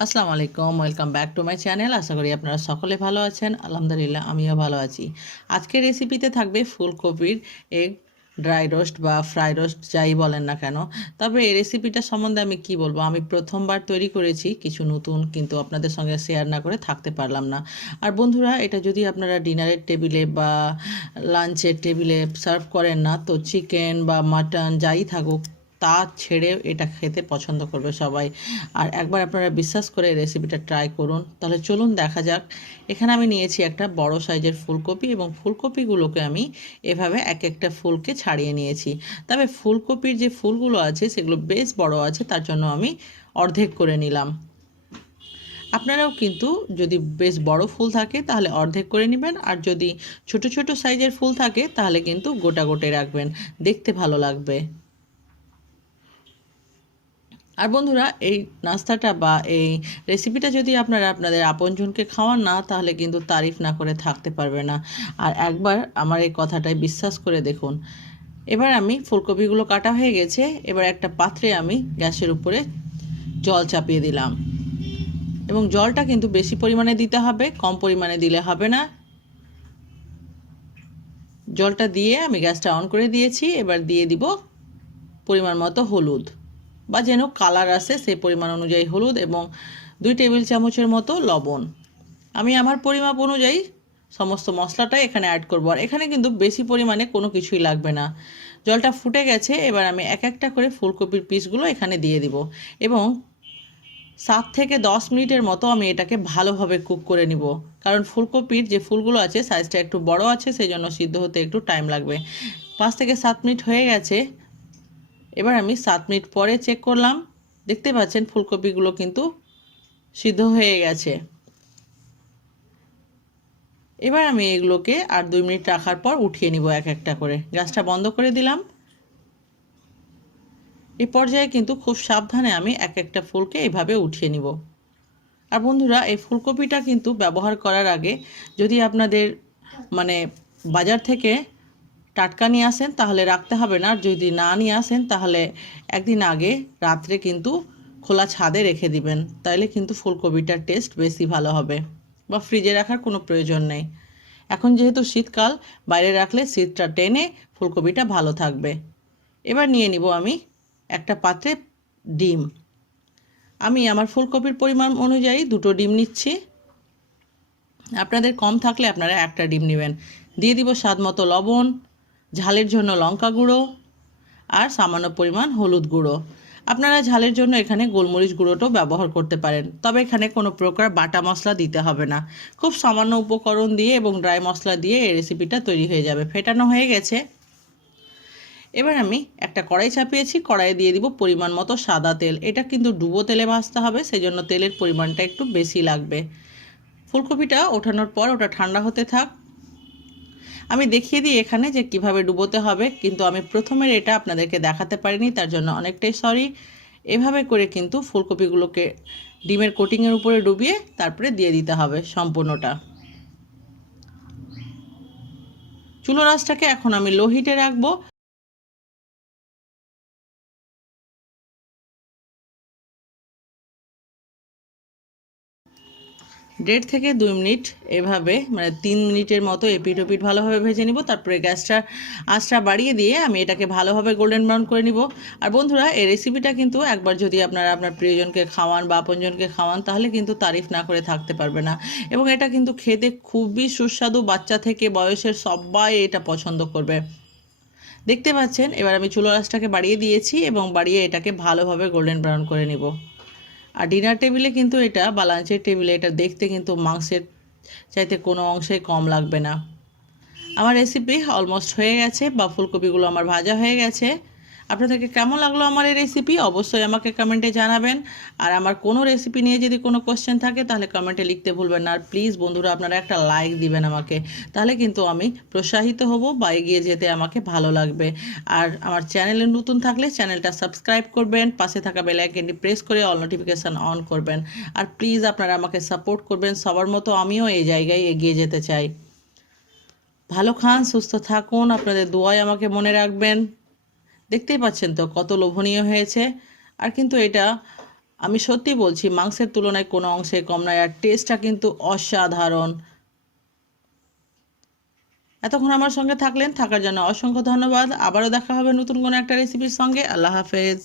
আসসালামু আলাইকুম, welcome back to my channel. আশা করি আপনারা সকলে ভালো আছেন। আলহামদুলিল্লাহ আমিও ভালো আছি। আজকের রেসিপিতে থাকবে ফুলকপির এগ ড্রাই রোস্ট বা ফ্রাই রোস্ট যাই বলেন না কেন। তবে এই রেসিপিটা সম্বন্ধে আমি কি বলবো, আমি প্রথমবার তৈরি করেছি, কিছু নতুন কিন্তু আপনাদের সঙ্গে শেয়ার না করে থাকতে পারলাম না। আর বন্ধুরা, এটা যদি আপনারা ডিনারের টেবিলে বা লাঞ্চের টেবিলে সার্ভ করেন না, তো চিকেন বা মাটন যাই থাকুক তা ছেড়ে এটা খেতে পছন্দ করবে সবাই। আর একবার আপনারা বিশ্বাস করে রেসিপিটা ট্রাই করুন। তাহলে চলুন দেখা যাক। এখানে আমি নিয়েছি একটা বড় সাইজের ফুলকপি এবং ফুলকপিগুলোকে আমি এভাবে এক একটা ফুলকে ছাড়িয়ে নিয়েছি। তবে ফুলকপির যে ফুলগুলো আছে সেগুলো বেশ বড় আছে, তার জন্য আমি অর্ধেক করে নিলাম। আপনারাও কিন্তু যদি বেশ বড় ফুল থাকে তাহলে অর্ধেক করে নেবেন, আর যদি ছোট ছোট সাইজের ফুল থাকে তাহলে কিন্তু গোটা গোটে রাখবেন, দেখতে ভালো লাগবে। আর বন্ধুরা, এই নাস্তাটা বা এই রেসিপিটা যদি আপনারা আপনাদের আপনজনকে খাওয়ান না, তাহলে কিন্তু তারিফ না করে থাকতে পারবে না। আর একবার আমার এই কথাটাই বিশ্বাস করে দেখুন। এবার আমি ফুলকপিগুলো কাটা হয়ে গেছে। এবার একটা পাত্রে আমি গ্যাসের উপরে জল চাপিয়ে দিলাম, এবং জলটা কিন্তু বেশি পরিমাণে দিতে হবে, কম পরিমাণে দিলে হবে না। জলটা দিয়ে আমি গ্যাসটা অন করে দিয়েছি। এবার দিয়ে দিব পরিমাণ মতো হলুদ, বা যেন কালার আসে সেই পরিমাণ অনুযায়ী হলুদ, এবং 2 টেবিল চামচের মতো লবণ। আমি আমার পরিমাপ অনুযায়ী সমস্ত মশলাটাই এখানে অ্যাড করব। আর এখানে কিন্তু বেশি পরিমাণে কোনো কিছুই লাগবে না। জলটা ফুটে গেছে। এবার আমি এক একটা করে ফুলকপির পিসগুলো এখানে দিয়ে দিব, এবং 7 থেকে 10 মিনিটের মতো আমি এটাকে ভালোভাবে কুক করে নিব। কারণ ফুলকপির যে ফুলগুলো আছে সাইজটা একটু বড় আছে, সেই জন্য সিদ্ধ হতে একটু টাইম লাগবে। 5 থেকে 7 মিনিট হয়ে গেছে। এবার আমি 7 মিনিট পরে চেক করলাম। দেখতে পাচ্ছেন ফুলকপিগুলো কিন্তু সিদ্ধ হয়ে গেছে। এবার আমি এগুলোকে আর 2 মিনিট রাখার পর উঠিয়ে নিব এক একটা করে। গ্যাসটা বন্ধ করে দিলাম। এই পর্যায়ে কিন্তু খুব সাবধানে আমি এক একটা ফুলকে এভাবে উঠিয়ে নিব। আর বন্ধুরা, এই ফুলকপিটা কিন্তু ব্যবহার করার আগে যদি আপনাদের মানে বাজার থেকে টাটকা নিয়ে আসেন তাহলে রাখতে হবে না, আর যদি না নিয়ে আসেন তাহলে একদিন আগে রাত্রে কিন্তু খোলা ছাদে রেখে দিবেন, তাইলে কিন্তু ফুলকপিটার টেস্ট বেশি ভালো হবে। বা ফ্রিজে রাখার কোনো প্রয়োজন নেই। এখন যেহেতু শীতকাল, বাইরে রাখলে শীতটা টেনে ফুলকপিটা ভালো থাকবে। এবার নিয়ে নিব আমি একটা পাত্রে ডিম। আমি আমার ফুলকপির পরিমাণ অনুযায়ী 2টো ডিম নিচ্ছি। আপনাদের কম থাকলে আপনারা একটা ডিম নেবেন। দিয়ে দিব স্বাদ মতো লবণ, ঝালের জন্য লঙ্কা গুঁড়ো, আর সামান্য পরিমাণ হলুদ গুঁড়ো। আপনারা ঝালের জন্য এখানে গোলমরিচ গুঁড়োটাও ব্যবহার করতে পারেন, তবে এখানে কোনো প্রকার বাটা মশলা দিতে হবে না। খুব সামান্য উপকরণ দিয়ে এবং ড্রাই মশলা দিয়ে এই রেসিপিটা তৈরি হয়ে যাবে। ফেটানো হয়ে গেছে। এবার আমি একটা কড়াই চাপিয়েছি। কড়াইয়ে দিয়ে দিব পরিমাণ মতো সাদা তেল। এটা কিন্তু ডুবো তেলে ভাজতে হবে, সেজন্য তেলের পরিমাণটা একটু বেশি লাগবে। ফুলকপিটা ওঠানোর পর ওটা ঠান্ডা হতে থাক। আমি দেখিয়ে দিই এখানে যে কিভাবে ডুবোতে হবে, কিন্তু আমি প্রথমের এটা আপনাদেরকে দেখাতে পারিনি, তার জন্য অনেকটাই সরি। এভাবে করে কিন্তু ফুলকপিগুলোকে ডিমের কোটিংয়ের উপরে ডুবিয়ে তারপরে দিয়ে দিতে হবে সম্পূর্ণটা। চুলো রাসটাকে এখন আমি লো হিটে রাখবো। 1.5 থেকে 2 মিনিট এভাবে, মানে 3 মিনিটের মতো এপিট ওপিট ভালোভাবে ভেজে নিব। তারপরে গ্যাসটার আঁচটা বাড়িয়ে দিয়ে আমি এটাকে ভালোভাবে গোল্ডেন ব্রাউন করে নিব। আর বন্ধুরা, এই রেসিপিটা কিন্তু একবার যদি আপনারা আপনার প্রিয়জনকে খাওয়ান বা আপনজনকে খাওয়ান, তাহলে কিন্তু তারিফ না করে থাকতে পারবে না। এবং এটা কিন্তু খেতে খুবই সুস্বাদু, বাচ্চা থেকে বয়সের সবাই এটা পছন্দ করবে। দেখতে পাচ্ছেন, এবার আমি চুলো আঁচটাকে বাড়িয়ে দিয়েছি এবং বাড়িয়ে এটাকে ভালোভাবে গোল্ডেন ব্রাউন করে নিব। আর ডিনার টেবিলে কিন্তু এটা বা লাঞ্চের টেবিলে এটা দেখতে কিন্তু মাংসের চাইতে কোনো অংশেই কম লাগবে না। আমার রেসিপি অলমোস্ট হয়ে গেছে, বা ফুলকপিগুলো আমার ভাজা হয়ে গেছে। আপনাদেরকে কেমন লাগলো আমার এই রেসিপি অবশ্যই আমাকে কমেন্টে জানাবেন। আর আমার কোনো রেসিপি নিয়ে যদি কোনো কোশ্চেন থাকে তাহলে কমেন্টে লিখতে ভুলবেন না। আর প্লিজ বন্ধুরা, আপনারা একটা লাইক দিবেন আমাকে, তাহলে কিন্তু আমি প্রোৎসাহিত হব বা এগিয়ে যেতে আমাকে ভালো লাগবে। আর আমার চ্যানেলে নতুন থাকলে চ্যানেলটা সাবস্ক্রাইব করবেন, পাশে থাকা বেল আইকনটি প্রেস করে অল নোটিফিকেশান অন করবেন। আর প্লিজ আপনারা আমাকে সাপোর্ট করবেন। সবার মতো আমিও এই জায়গায় এগিয়ে যেতে চাই। ভালো খান, সুস্থ থাকুন, আপনাদের দোয়ায় আমাকে মনে রাখবেন। দেখতেই পাচ্ছেন তো কত লোভনীয় হয়েছে। আর কিন্তু এটা আমি সত্যি বলছি, মাংসের তুলনায় কোনো অংশে কম নয়, আর টেস্টটা কিন্তু অসাধারণ। এতক্ষণ আমার সঙ্গে থাকার জন্য অসংখ্য ধন্যবাদ। আবারও দেখা হবে নতুন কোনো একটা রেসিপির সঙ্গে। আল্লাহ হাফেজ।